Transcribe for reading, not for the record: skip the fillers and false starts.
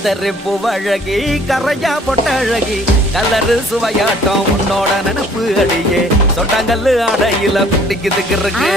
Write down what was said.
கதறி பூவழகி கரையா பொட்டழகி கலரு சுவையாட்டம் உன்னோட நினப்பு அடியே சொட்டாங்கல்லு அடையில பிடிக்குதுக்கு இருக்கு